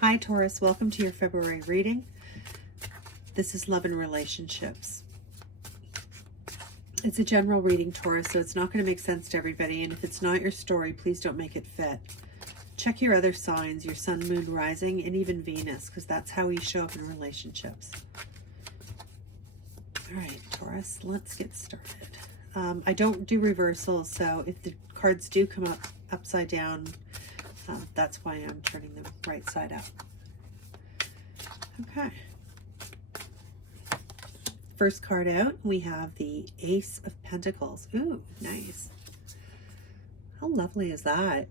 Hi Taurus, welcome to your February reading. This is love and relationships. It's a general reading, Taurus, so it's not going to make sense to everybody, and if it's not your story, please don't make it fit. Check your other signs, your sun, moon, rising, and even Venus, because that's how you show up in relationships. All right, Taurus, let's get started. I don't do reversals, so if the cards do come up upside down, that's why I'm turning them right side up. Okay. First card out, we have the Ace of Pentacles. Ooh, nice. How lovely is that?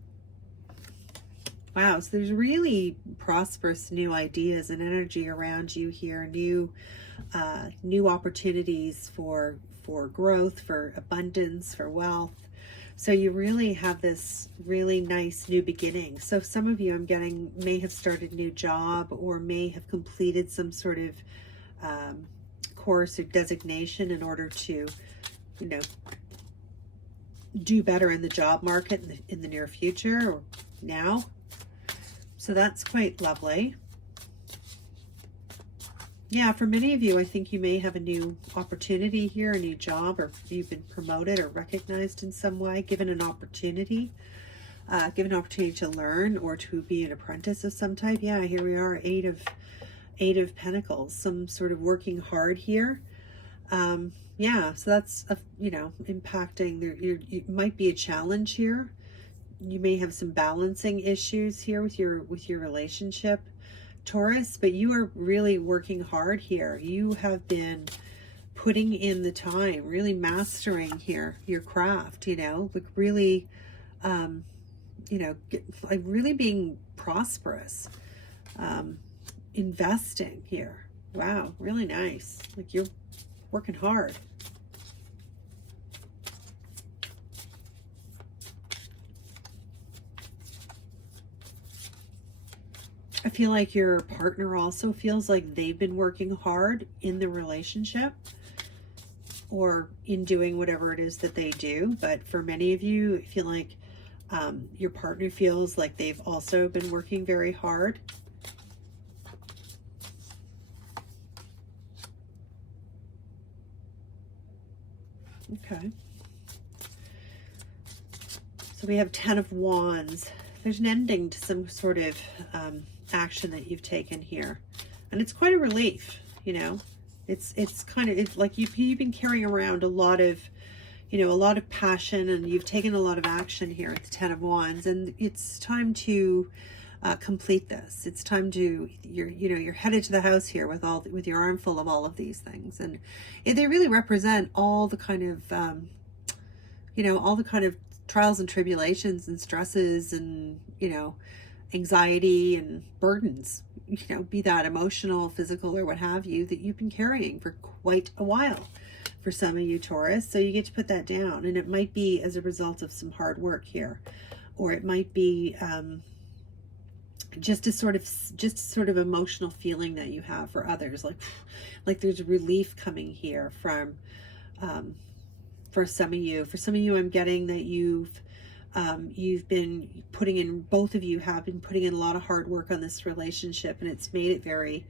Wow, so there's really prosperous new ideas and energy around you here. New opportunities for growth, for abundance, for wealth. So you really have this really nice new beginning. So some of you, I'm getting, may have started a new job or may have completed some sort of course or designation in order to, you know, do better in the job market in the near future or now. So that's quite lovely. Yeah, for many of you, I think you may have a new opportunity here, a new job, or you've been promoted or recognized in some way, given an opportunity to learn or to be an apprentice of some type. Yeah, here we are, Eight of Pentacles, some sort of working hard here. Yeah, so that's, you know, impacting, it might be a challenge here. You may have some balancing issues here with your relationship, Taurus, but you are really working hard here. You have been putting in the time, really mastering here your craft, you know, like really, you know, like really being prosperous, investing here. Wow, really nice. Like you're working hard. I feel like your partner also feels like they've been working hard in the relationship or in doing whatever it is that they do. But for many of you, I feel like your partner feels like they've also been working very hard. Okay. So we have 10 of Wands. There's an ending to some sort of action that you've taken here, and it's quite a relief. You know, it's kind of, it's like you've been carrying around a lot of, you know, a lot of passion, and you've taken a lot of action here at the 10 of Wands, and it's time to complete this. It's time to, you're headed to the house here with your arm full of all of these things, and they really represent all the kind of you know, all the kind of trials and tribulations and stresses and, you know, anxiety and burdens, you know, be that emotional, physical, or what have you, that you've been carrying for quite a while for some of you, Taurus. So you get to put that down, and it might be as a result of some hard work here, or it might be just a sort of emotional feeling that you have for others, like there's relief coming here from for some of you. For some of you, I'm getting that you've been putting in, both of you have been putting in a lot of hard work on this relationship, and it's made it very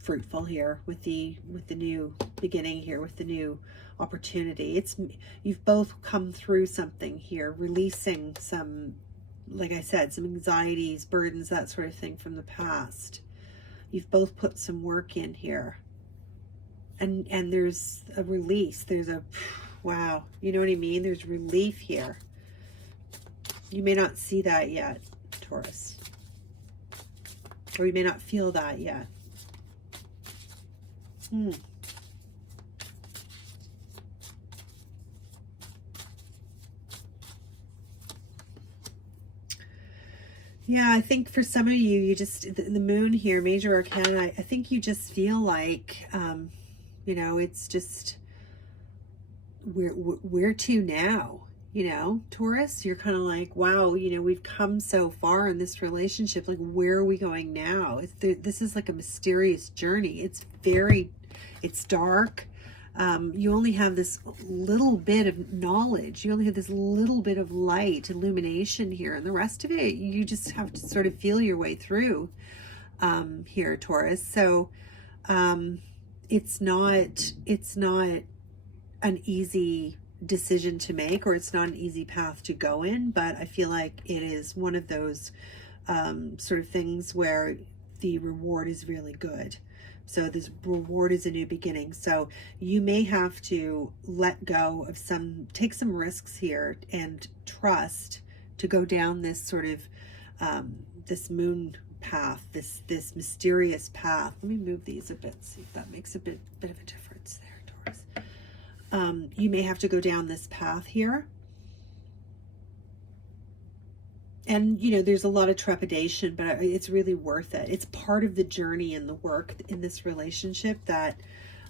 fruitful here with the new beginning here, with the new opportunity. You've both come through something here, releasing some, like I said, some anxieties, burdens, that sort of thing from the past. You've both put some work in here, and there's a release. There's a, wow, you know what I mean? There's relief here. You may not see that yet, Taurus, or you may not feel that yet. Yeah, I think for some of you, you just, the moon here, major arcana, I think you just feel like, you know, it's just, where to now? You know, Taurus, you're kind of like, wow, you know, we've come so far in this relationship. Like, where are we going now? This is like a mysterious journey. It's dark. You only have this little bit of knowledge. You only have this little bit of light, illumination here. And the rest of it, you just have to sort of feel your way through here, Taurus. So it's not an easy decision to make, or it's not an easy path to go in, but I feel like it is one of those sort of things where the reward is really good. So this reward is a new beginning. So you may have to let go of take some risks here and trust to go down this sort of this moon path, this mysterious path. Let me move these a bit, see if that makes a bit of a difference there, Taurus. You may have to go down this path here. And, you know, there's a lot of trepidation, but it's really worth it. It's part of the journey and the work in this relationship that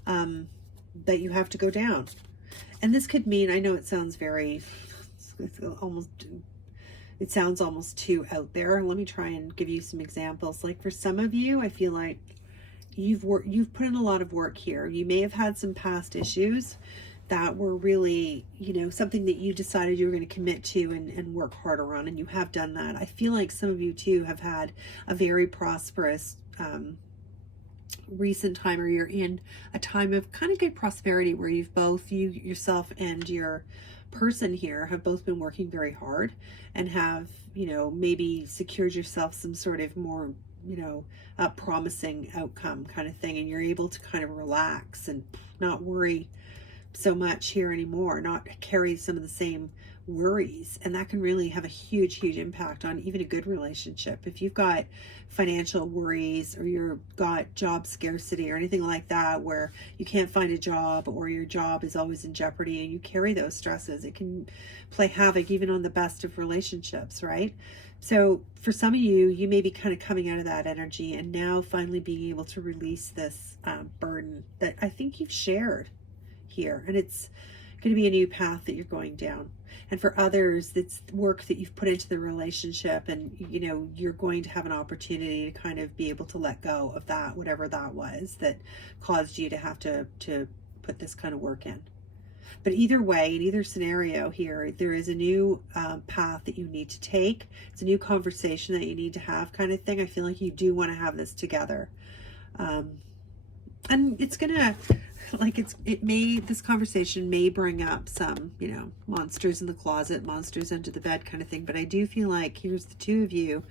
that you have to go down. And this could mean, I know it sounds very, it sounds almost too out there. Let me try and give you some examples. Like for some of you, I feel like you've put in a lot of work here. You may have had some past issues that were really, you know, something that you decided you were going to commit to and work harder on, and you have done that. I feel like some of you too have had a very prosperous recent time, or you're in a time of kind of good prosperity where you've both, you yourself and your person here have both been working very hard and have, you know, maybe secured yourself some sort of more, you know, promising outcome kind of thing, and you're able to kind of relax and not worry so much here anymore, not carry some of the same worries. And that can really have a huge impact on even a good relationship. If you've got financial worries, or you've got job scarcity or anything like that, where you can't find a job, or your job is always in jeopardy and you carry those stresses, it can play havoc even on the best of relationships, right? So for some of you, you may be kind of coming out of that energy and now finally being able to release this burden that I think you've shared here, and it's going to be a new path that you're going down. And for others, it's work that you've put into the relationship, and you know, you're going to have an opportunity to kind of be able to let go of that, whatever that was that caused you to have to put this kind of work in. But either way, in either scenario here, there is a new path that you need to take. It's a new conversation that you need to have, kind of thing. I feel like you do want to have this together, and it's gonna, like, this conversation may bring up some, you know, monsters in the closet, monsters under the bed kind of thing. But I do feel like here's the two of you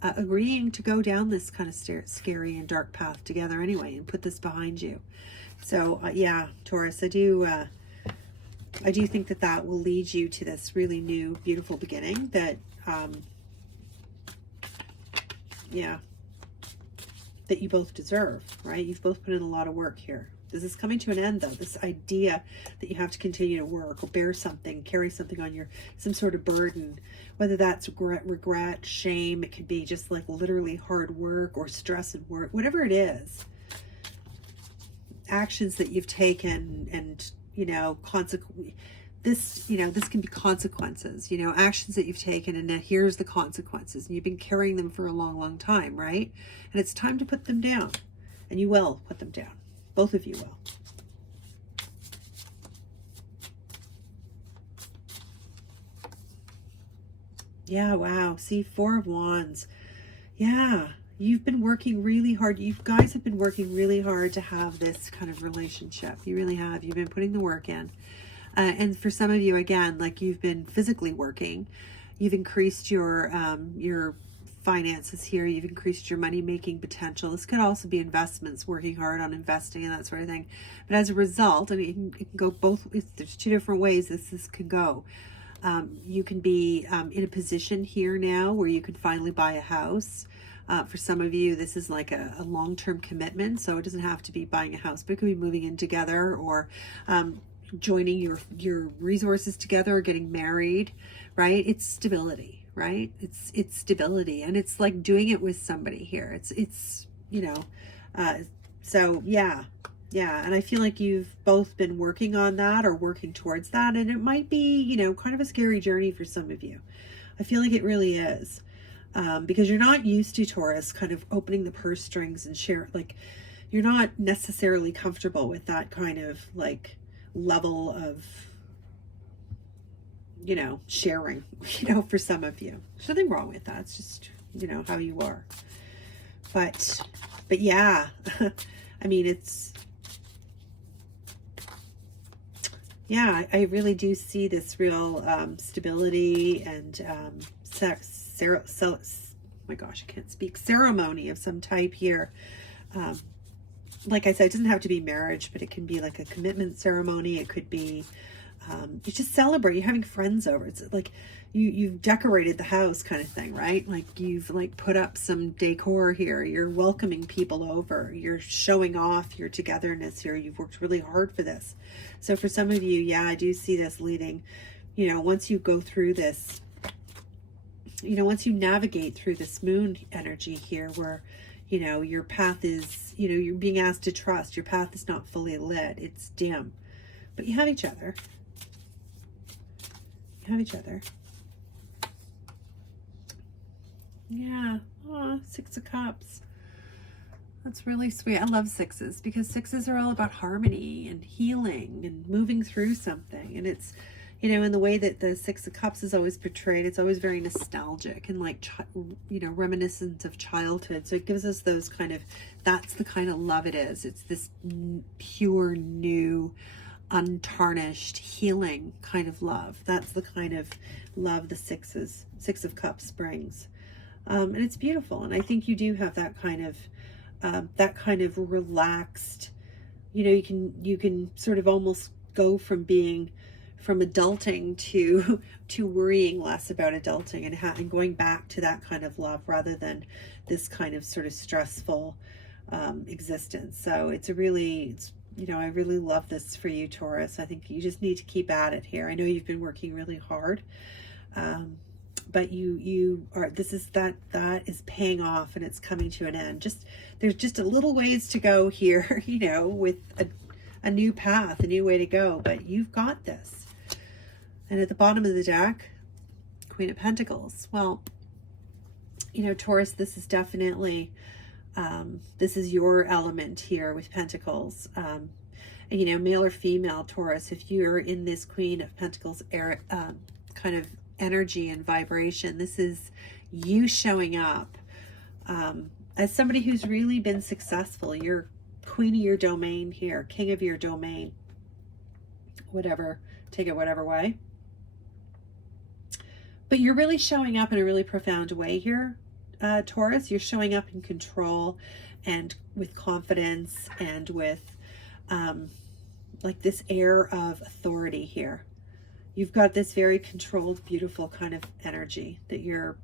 agreeing to go down this kind of scary and dark path together anyway, and put this behind you. So yeah, Taurus, I do think that will lead you to this really new, beautiful beginning that, yeah, that you both deserve, right? You've both put in a lot of work here. This is coming to an end, though. This idea that you have to continue to work or bear something, carry something on some sort of burden, whether that's regret, shame, it could be just like literally hard work or stress and work, whatever it is. Actions that you've taken, and, you know, this can be consequences, you know, actions that you've taken, and now here's the consequences, and you've been carrying them for a long time, right? And it's time to put them down, and you will put them down. Both of you will. Yeah, wow. See, 4 of Wands. Yeah, you've been working really hard. You guys have been working really hard to have this kind of relationship. You really have. You've been putting the work in. And for some of you, again, like, you've been physically working. You've increased your finances here. You've increased your money-making potential. This could also be investments, working hard on investing and that sort of thing. But as a result, I mean, it can go both. There's 2 different ways this can go. You can be in a position here now where you can finally buy a house. For some of you, this is like a long-term commitment, so it doesn't have to be buying a house, but it could be moving in together, or joining your resources together, or getting married, right? It's stability, right? It's stability, and it's like doing it with somebody here. It's you know, so yeah, and I feel like you've both been working on that, or working towards that, and it might be, you know, kind of a scary journey for some of you. I feel like it really is, because you're not used to, Taurus, kind of opening the purse strings and you're not necessarily comfortable with that kind of like level of, you know, sharing, you know, for some of you. There's nothing wrong with that. It's just, you know, how you are. But yeah, I mean, it's, yeah, I really do see this real stability and my gosh, I can't speak, ceremony of some type here. Like I said, it doesn't have to be marriage, but it can be like a commitment ceremony. It could be, you just celebrate. You're having friends over. It's like you've decorated the house kind of thing, right? Like you've like put up some decor here. You're welcoming people over. You're showing off your togetherness here. You've worked really hard for this. So for some of you, yeah, I do see this leading, you know, once you go through this, you know, once you navigate through this moon energy here where, you know, your path is, you know, you're being asked to trust. Your path is not fully lit. It's dim. But you have each other. You have each other. Yeah. Oh, 6 of Cups. That's really sweet. I love sixes because sixes are all about harmony and healing and moving through something. And it's, you know, in the way that the 6 of Cups is always portrayed, it's always very nostalgic and like, you know, reminiscent of childhood. So it gives us those kind of, that's the kind of love it is. It's this pure, new, untarnished, healing kind of love. That's the kind of love the 6 of Cups brings. And it's beautiful. And I think you do have that kind of relaxed, you know, you can sort of almost go from adulting to worrying less about adulting and going back to that kind of love rather than this kind of sort of stressful existence. So it's you know, I really love this for you, Taurus. I think you just need to keep at it here. I know you've been working really hard, but you are, that is paying off and it's coming to an end. There's just a little ways to go here, you know, with a new path, a new way to go, but you've got this. And at the bottom of the deck, Queen of Pentacles. Well, you know, Taurus, this is definitely, this is your element here with Pentacles. And, you know, male or female, Taurus, if you're in this Queen of Pentacles kind of energy and vibration, this is you showing up as somebody who's really been successful. You're queen of your domain here, king of your domain, whatever, take it whatever way. But you're really showing up in a really profound way here, Taurus. You're showing up in control and with confidence and with like this air of authority here. You've got this very controlled, beautiful kind of energy that you're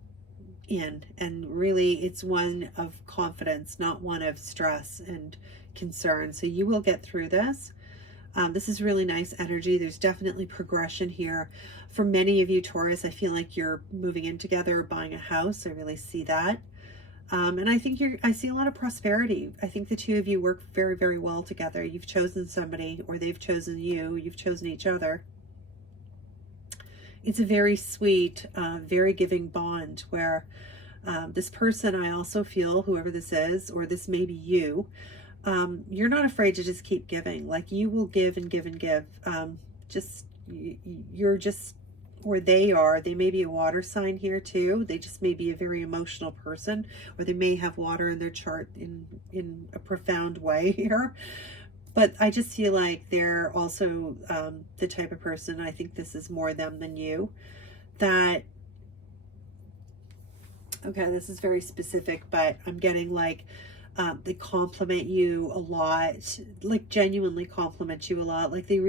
in. And really it's one of confidence, not one of stress and concern. So you will get through this. This is really nice energy. There's definitely progression here. For many of you, Taurus, I feel like you're moving in together, buying a house. I really see that. And I think I see a lot of prosperity. I think the two of you work very, very well together. You've chosen somebody or they've chosen you. You've chosen each other. It's a very sweet, very giving bond where this person, I also feel, whoever this is, or this may be you, you're not afraid to just keep giving. Like you will give and give and give. You're just, or they may be a water sign here too. They just may be a very emotional person, or they may have water in their chart in a profound way here. But I just feel like they're also the type of person, I think this is more them than you, that, okay, this is very specific, but I'm getting like, they compliment you a lot, like genuinely compliment you a lot. Like they're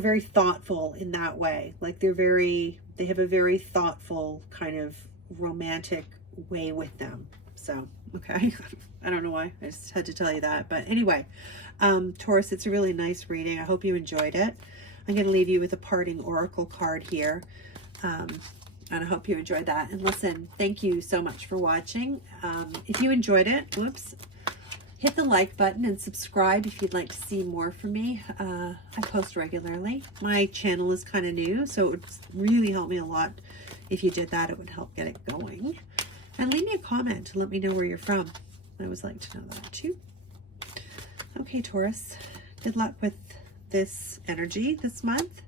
very thoughtful in that way. Like they have a very thoughtful kind of romantic way with them. So, okay. I don't know why. I just had to tell you that. But anyway, Taurus, it's a really nice reading. I hope you enjoyed it. I'm going to leave you with a parting oracle card here. And I hope you enjoyed that. And listen, thank you so much for watching. If you enjoyed it, hit the like button and subscribe if you'd like to see more from me. I post regularly. My channel is kind of new, so it would really help me a lot if you did that. It would help get it going. And leave me a comment to let me know where you're from. I always like to know that too. Okay, Taurus, good luck with this energy this month.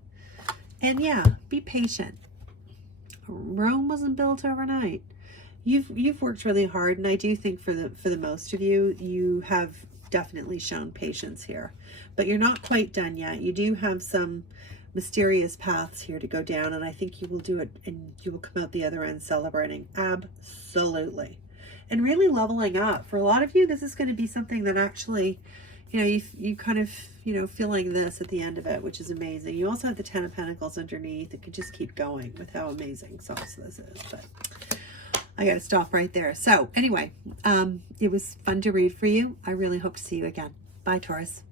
And yeah, be patient. Rome wasn't built overnight. You've worked really hard, and I do think for the most of you, you have definitely shown patience here. But you're not quite done yet. You do have some mysterious paths here to go down, and I think you will do it, and you will come out the other end celebrating. Absolutely. And really leveling up. For a lot of you, this is going to be something that actually, you know, you kind of, you know, feeling this at the end of it, which is amazing. You also have the Ten of Pentacles underneath. It could just keep going with how amazing sauce this is. But I got to stop right there. So anyway, it was fun to read for you. I really hope to see you again. Bye, Taurus.